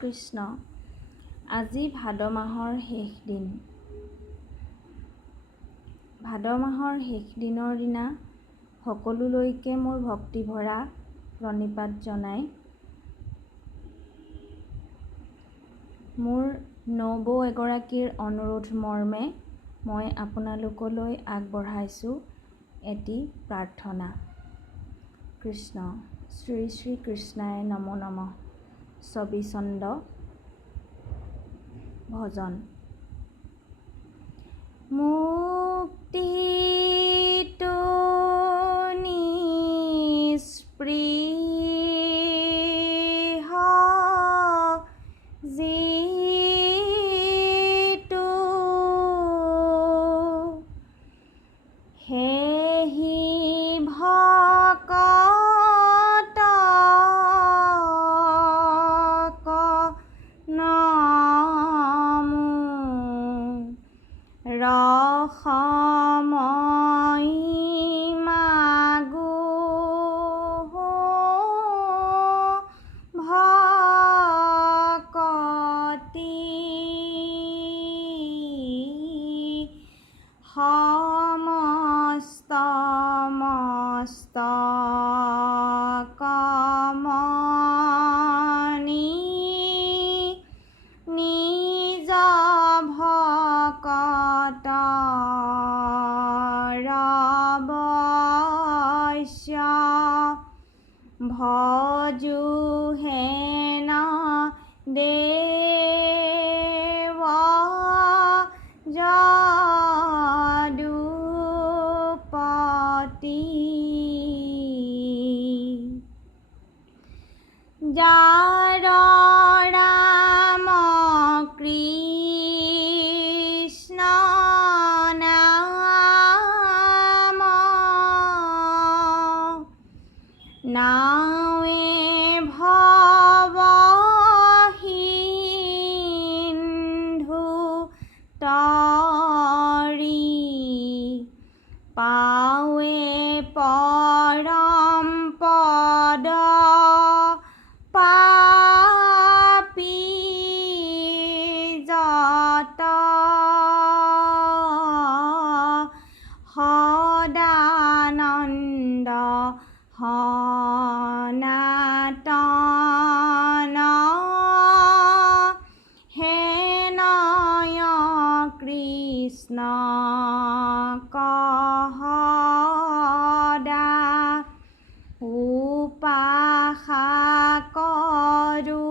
কৃষ্ণ। আজি ভাদ মাহৰ শেষ দিন। ভাদ মাহৰ শেষ দিনৰ দিনা সকলোলৈকে মোৰ ভক্তিভৰা প্ৰণিপাত জনাই মোৰ নবৌ এগৰাকীৰ অনুৰোধ মৰ্মে মই আপোনালোকলৈ আগবঢ়াইছোঁ এটি প্ৰাৰ্থনা। কৃষ্ণ। শ্ৰী শ্ৰী কৃষ্ণায় নমো নমঃ। ছবিচন্দ ভজন। মুক্তিটো নিস্পৃহ যিটো সেহি ভকতক নমো ৰসময়ী মাগো ভকতি সমস্ত মস্তকমণি নিজ ভকতৰ অৱশ্য ভজোহেন দেৱ যদুপতি যাৰ ৰাম কৃষ্ণ নাম নাৱে ভৱ সিন্ধু তৰি পাৱে পৰম পদ পাপী যত সদানন্দ সনাতন হেনয় কৃষ্ণ কহদা উপাসা কৰোঁ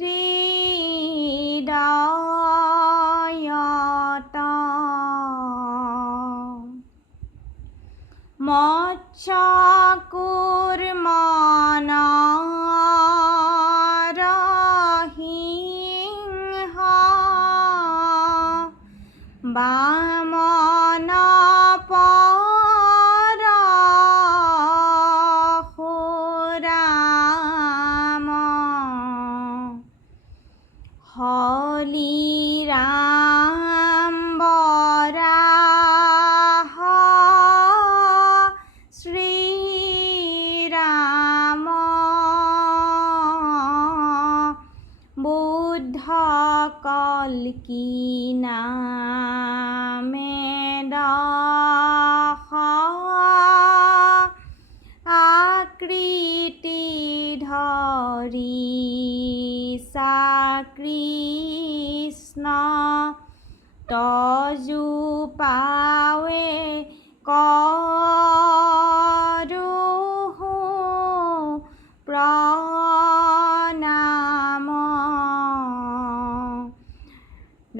হৃদয়ত মৎস্য কুৰ্মণ সিংহ বামন পৰশুৰাম হলিৰাম বৰাহ শ্ৰীৰাম বুদ্ধ কল্কি নামে দশ আকৃতি ধৰি কৃষ্ণ তজু পাৱে কৰোঁ প্ৰণাম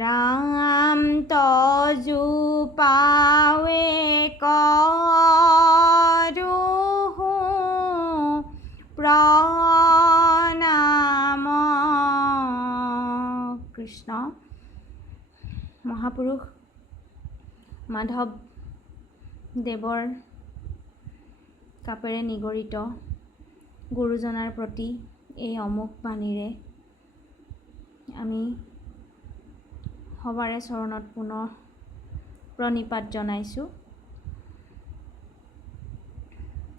ৰাম তজু পাৱে কৰোঁ প্ৰণাম। কৃষ্ণ। মহাপুৰুষ মাধৱ দেৱৰ কাপেৰে নিগৰিত গুৰুজনাৰ প্ৰতি এই অমোঘ বাণীৰে আমি সবাৰে চৰণত পুনৰ প্ৰণিপাত জনাইছোঁ।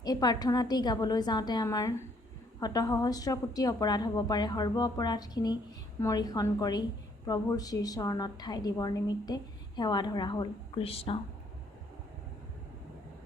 এই প্ৰাৰ্থনাটি গাবলৈ যাওঁতে আমাৰ শতসহস্ৰ কোটি অপৰাধ হ'ব পাৰে, সৰ্ব অপৰাধখিনি মৰিখন কৰি প্ৰভুৰ শ্ৰীচৰণত ঠাই দিবৰ নিমিত্তে সেৱা ধৰা হ'ল। কৃষ্ণ।